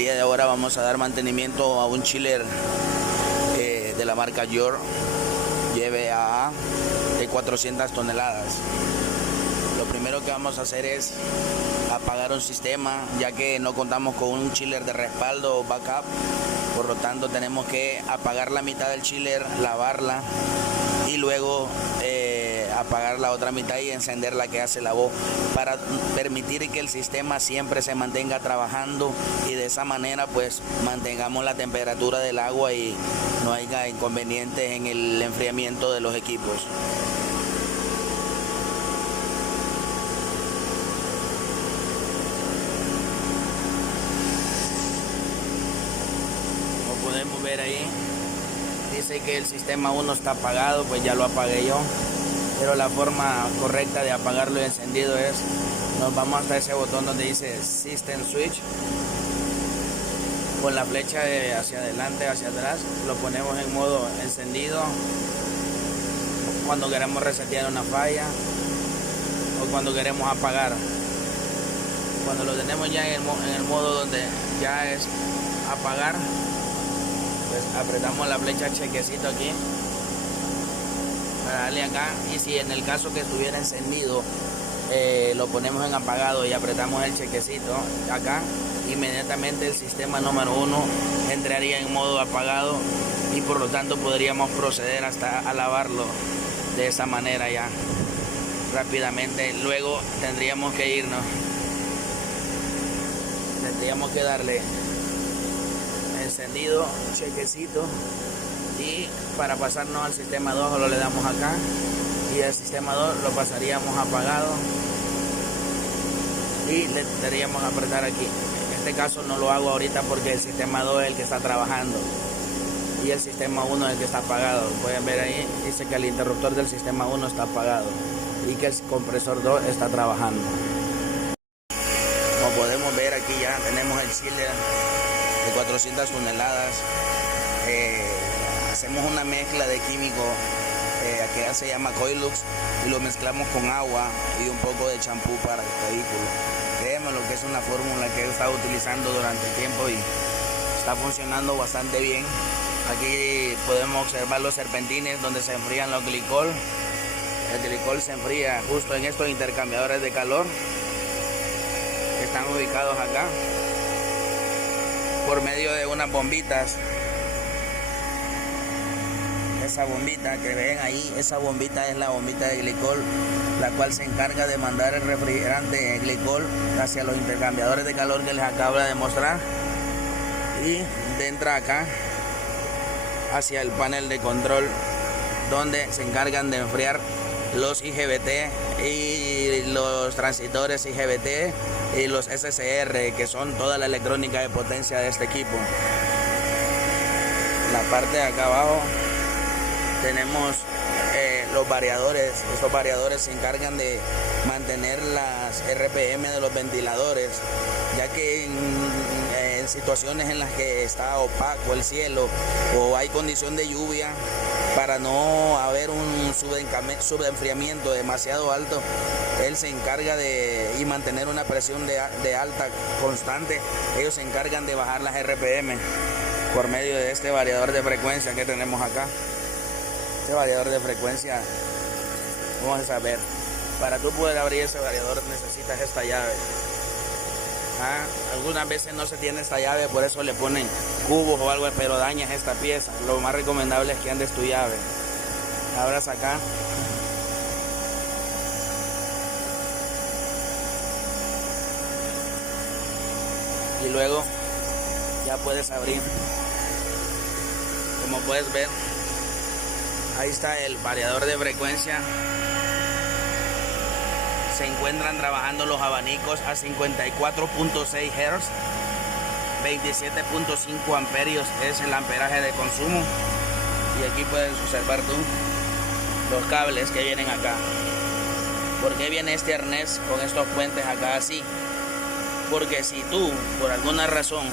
día de ahora vamos a dar mantenimiento a un chiller de la marca York YBAA de 400 toneladas. Lo primero que vamos a hacer es apagar un sistema, ya que no contamos con un chiller de respaldo o backup. Por lo tanto, tenemos que apagar la mitad del chiller, lavarla y luego apagar la otra mitad y encender la que hace la voz, para permitir que el sistema siempre se mantenga trabajando y de esa manera pues mantengamos la temperatura del agua y no haya inconvenientes en el enfriamiento de los equipos. Como podemos ver ahí, dice que el sistema 1 está apagado, pues ya lo apagué yo. Pero la forma correcta de apagarlo y encendido es, nos vamos hasta ese botón donde dice System Switch, con la flecha hacia adelante, hacia atrás, lo ponemos en modo encendido cuando queremos resetear una falla o cuando queremos apagar. Cuando lo tenemos ya en el modo donde ya es apagar, pues apretamos la flecha chequecito aquí para darle acá, y si en el caso que estuviera encendido lo ponemos en apagado y apretamos el chequecito acá, inmediatamente el sistema número 1 entraría en modo apagado y por lo tanto podríamos proceder hasta a lavarlo de esa manera ya rápidamente. Luego tendríamos que irnos, tendríamos que darle encendido, chequecito, y para pasarnos al sistema 2 lo le damos acá y el sistema 2 lo pasaríamos apagado y le tendríamos que apretar aquí. En este caso no lo hago ahorita porque el sistema 2 es el que está trabajando y el sistema 1 es el que está apagado. Pueden ver ahí, dice que el interruptor del sistema 1 está apagado y que el compresor 2 está trabajando. Como podemos ver aquí ya tenemos el chiller de 400 toneladas. Hacemos una mezcla de químico que se llama Coilux y lo mezclamos con agua y un poco de champú para el vehículo. Créeme lo que es una fórmula que he estado utilizando durante el tiempo y está funcionando bastante bien. Aquí podemos observar los serpentines donde se enfrían los glicol. El glicol se enfría justo en estos intercambiadores de calor que están ubicados acá por medio de unas bombitas. Esa bombita que ven ahí, esa bombita es la bombita de glicol, la cual se encarga de mandar el refrigerante glicol hacia los intercambiadores de calor que les acabo de mostrar y entra acá hacia el panel de control donde se encargan de enfriar los IGBT y los transistores IGBT y los SCR, que son toda la electrónica de potencia de este equipo. La parte de acá abajo tenemos los variadores. Estos variadores se encargan de mantener las RPM de los ventiladores, ya que en situaciones en las que está opaco el cielo o hay condición de lluvia, para no haber un subenfriamiento demasiado alto, él se encarga de mantener una presión de alta constante. Ellos se encargan de bajar las RPM por medio de este variador de frecuencia que tenemos acá. Este variador de frecuencia, vamos a saber, para tú poder abrir ese variador necesitas esta llave. Algunas veces no se tiene esta llave, por eso le ponen cubos o algo, pero dañas esta pieza. Lo más recomendable es que andes tu llave. Abras acá. Y luego ya puedes abrir. Como puedes ver, ahí está el variador de frecuencia. Se encuentran trabajando los abanicos a 54.6 Hz, 27.5 amperios es el amperaje de consumo. Y aquí puedes observar tú los cables que vienen acá. ¿Por qué viene este arnés con estos puentes acá así? Porque si tú, por alguna razón,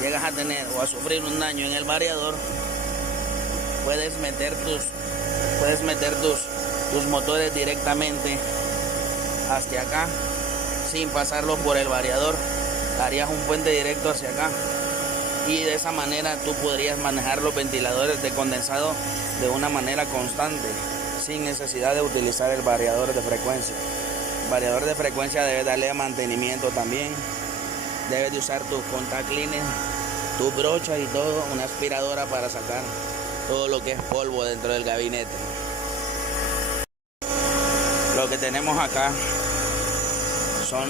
llegas a tener o a sufrir un daño en el variador, puedes meter tus motores directamente hacia acá sin pasarlo por el variador. Harías un puente directo hacia acá y de esa manera tú podrías manejar los ventiladores de condensado de una manera constante, sin necesidad de utilizar el variador de frecuencia. El variador de frecuencia debe darle mantenimiento también, debes de usar tus contact cleaners, tus brochas y todo, una aspiradora para sacar todo lo que es polvo dentro del gabinete. Lo que tenemos acá son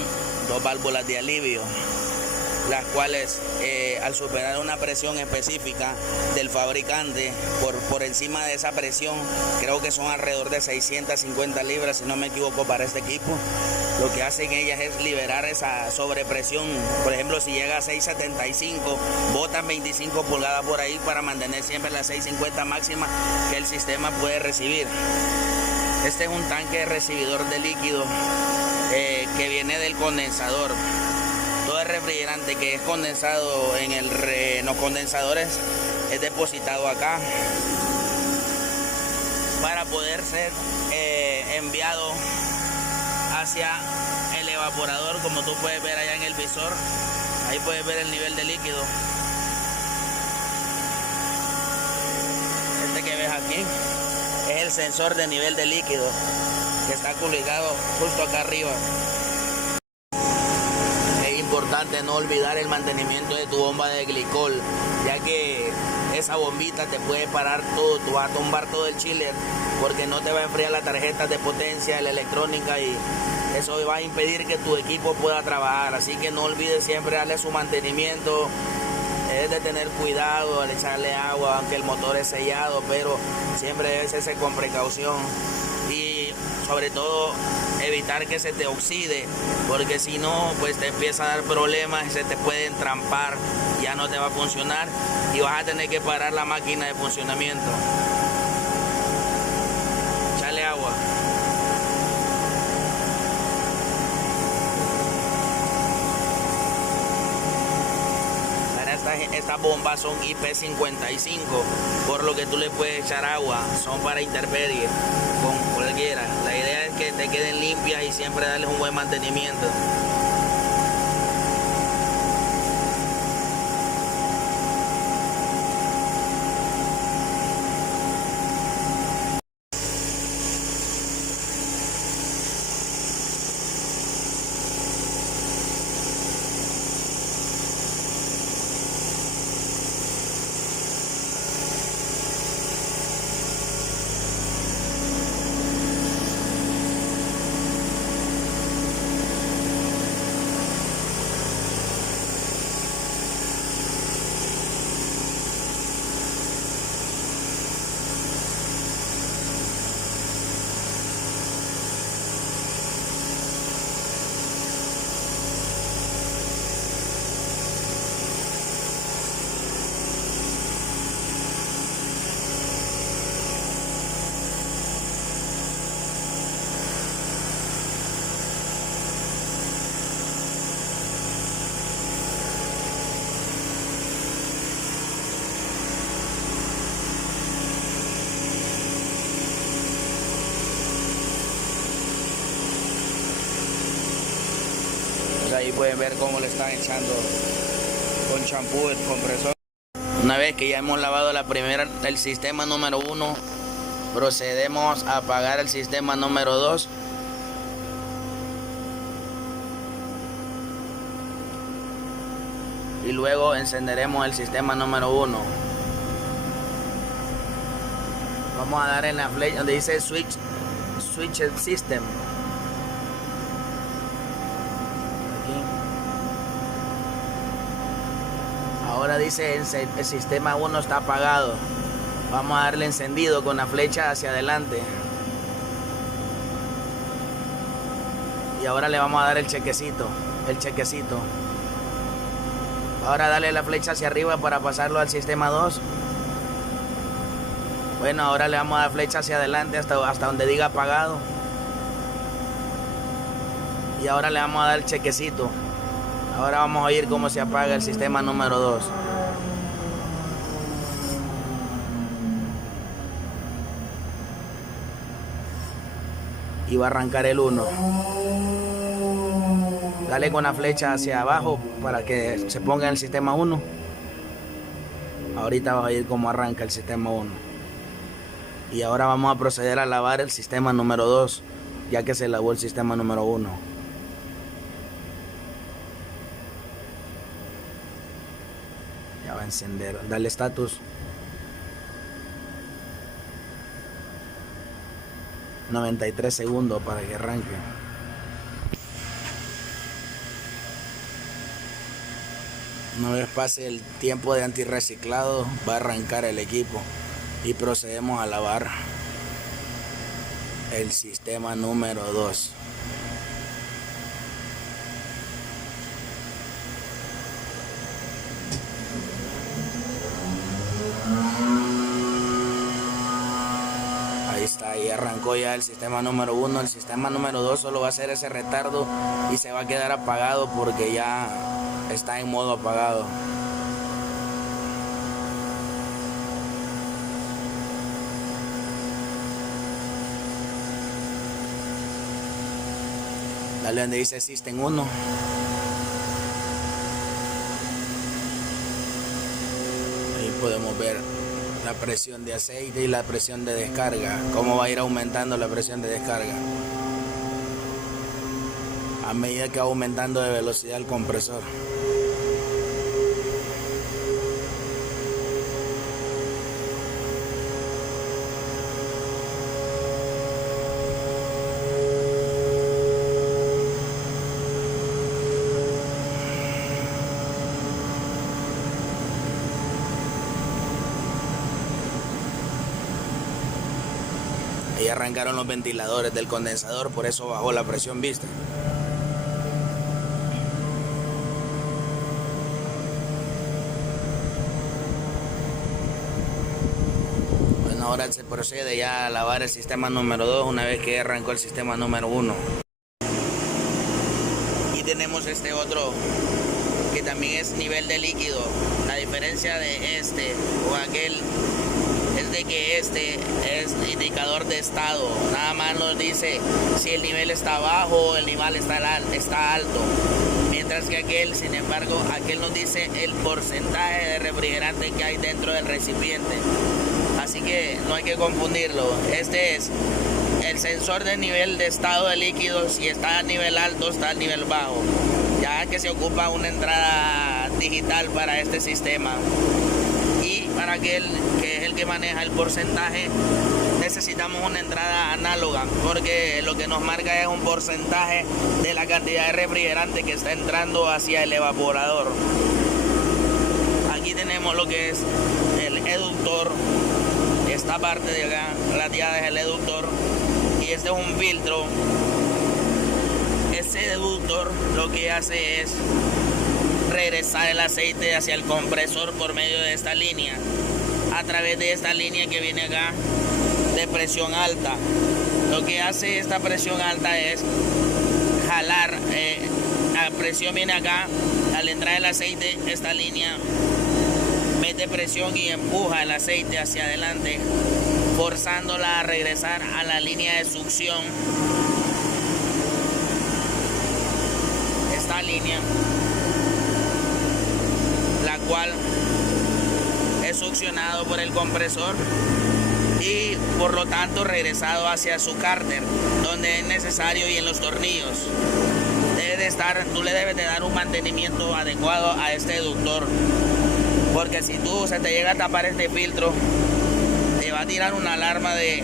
dos válvulas de alivio, las cuales al superar una presión específica del fabricante, por encima de esa presión, creo que son alrededor de 650 libras, si no me equivoco, para este equipo, lo que hacen ellas es liberar esa sobrepresión. Por ejemplo, si llega a 675, botan 25 pulgadas por ahí para mantener siempre las 650 máxima que el sistema puede recibir. Este es un tanque recibidor de líquido que viene del condensador. Todo el refrigerante que es condensado en los condensadores es depositado acá para poder ser enviado hacia el evaporador, como tú puedes ver allá en el visor. Ahí puedes ver el nivel de líquido. Este que ves aquí es el sensor de nivel de líquido que está ubicado justo acá arriba. Es importante no olvidar el mantenimiento de tu bomba de glicol, ya que esa bombita te puede parar todo, tú vas a tumbar todo el chiller porque no te va a enfriar la tarjeta de potencia, la electrónica, y eso va a impedir que tu equipo pueda trabajar. Así que no olvides siempre darle su mantenimiento. Es de tener cuidado al echarle agua, aunque el motor es sellado, pero siempre debe hacerse con precaución y sobre todo evitar que se te oxide, porque si no, pues te empieza a dar problemas, se te puede entrampar, ya no te va a funcionar y vas a tener que parar la máquina de funcionamiento. Echarle agua. Estas bombas son IP55, por lo que tú le puedes echar agua, son para intemperie con cualquiera. La idea es que te queden limpias y siempre darles un buen mantenimiento. Ahí pueden ver cómo le están echando con champú el compresor. Una vez que ya hemos lavado el sistema número 1, procedemos a apagar el sistema número 2. Y luego encenderemos el sistema número 1. Vamos a dar en la flecha donde dice Switch System. Ahora dice el sistema 1 está apagado. Vamos a darle encendido con la flecha hacia adelante. Y ahora le vamos a dar el chequecito. Ahora dale la flecha hacia arriba para pasarlo al sistema 2. Bueno, ahora le vamos a dar flecha hacia adelante hasta donde diga apagado. Y ahora le vamos a dar el chequecito. Ahora vamos a oír cómo se apaga el sistema número 2. Y va a arrancar el 1. Dale con la flecha hacia abajo para que se ponga en el sistema 1. Ahorita va a ir como arranca el sistema 1. Y ahora vamos a proceder a lavar el sistema número 2, ya que se lavó el sistema número 1. Ya va a encender. Dale estatus. 93 segundos para que arranque. Una vez pase el tiempo de antirreciclado, va a arrancar el equipo y procedemos a lavar el sistema número 2. Ahí está, ahí arrancó ya el sistema número 1. El sistema número 2 solo va a hacer ese retardo y se va a quedar apagado porque ya está en modo apagado. Dale donde dice System 1. Ahí podemos ver la presión de aceite y la presión de descarga. Cómo va a ir aumentando la presión de descarga a medida que va aumentando de velocidad el compresor. Ahí arrancaron los ventiladores del condensador, por eso bajó la presión, ¿viste? Bueno, ahora se procede ya a lavar el sistema número 2 una vez que arrancó el sistema número 1. Y tenemos este otro que también es nivel de líquido. La diferencia de este o aquel es de que este es indicador de estado, nada más nos dice si el nivel está bajo o el nivel está alto, mientras que aquel, sin embargo, aquel nos dice el porcentaje de refrigerante que hay dentro del recipiente, así que no hay que confundirlo. Este es el sensor de nivel de estado de líquido, si está a nivel alto, está a nivel bajo, ya que se ocupa una entrada digital para este sistema. Y para aquel que es el que maneja el porcentaje, necesitamos una entrada análoga, porque lo que nos marca es un porcentaje de la cantidad de refrigerante que está entrando hacia el evaporador. Aquí tenemos lo que es el eductor. Esta parte de acá plateada es el eductor y este es un filtro. Ese eductor lo que hace es regresar el aceite hacia el compresor por medio de esta línea, a través de esta línea que viene acá de presión alta. Lo que hace esta presión alta es jalar, la presión viene acá, al entrar el aceite, esta línea mete presión y empuja el aceite hacia adelante, forzándola a regresar a la línea de succión. Esta línea, la cual es succionado por el compresor y por lo tanto regresado hacia su cárter donde es necesario, y en los tornillos tú le debes de dar un mantenimiento adecuado a este eductor, porque si tú se te llega a tapar este filtro, te va a tirar una alarma de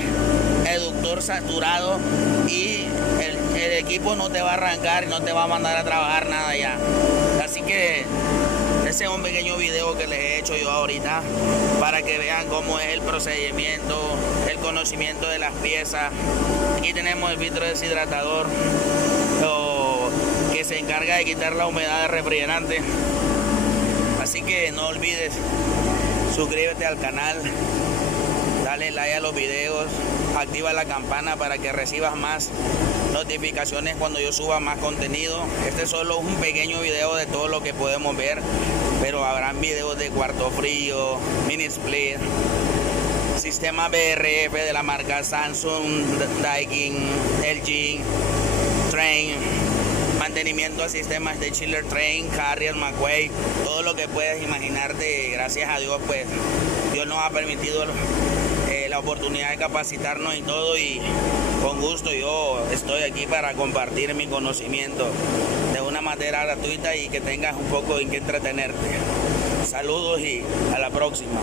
eductor saturado y el equipo no te va a arrancar y no te va a mandar a trabajar nada ya. Así que ese es un pequeño video que les he hecho yo ahorita para que vean cómo es el procedimiento, el conocimiento de las piezas. Aquí tenemos el filtro deshidratador que se encarga de quitar la humedad del refrigerante. Así que no olvides, suscríbete al canal, dale like a los videos, activa la campana para que recibas más notificaciones cuando yo suba más contenido. Este es solo un pequeño video de todo lo que podemos ver, pero habrán videos de cuarto frío, mini split, sistema BRF de la marca Samsung, Daikin, LG, Train, mantenimiento a sistemas de Chiller Train, Carrier, McQuay, todo lo que puedes imaginarte. Gracias a Dios, pues Dios nos ha permitido la oportunidad de capacitarnos y todo, y con gusto yo estoy aquí para compartir mi conocimiento de una manera gratuita y que tengas un poco en qué entretenerte. Saludos y a la próxima.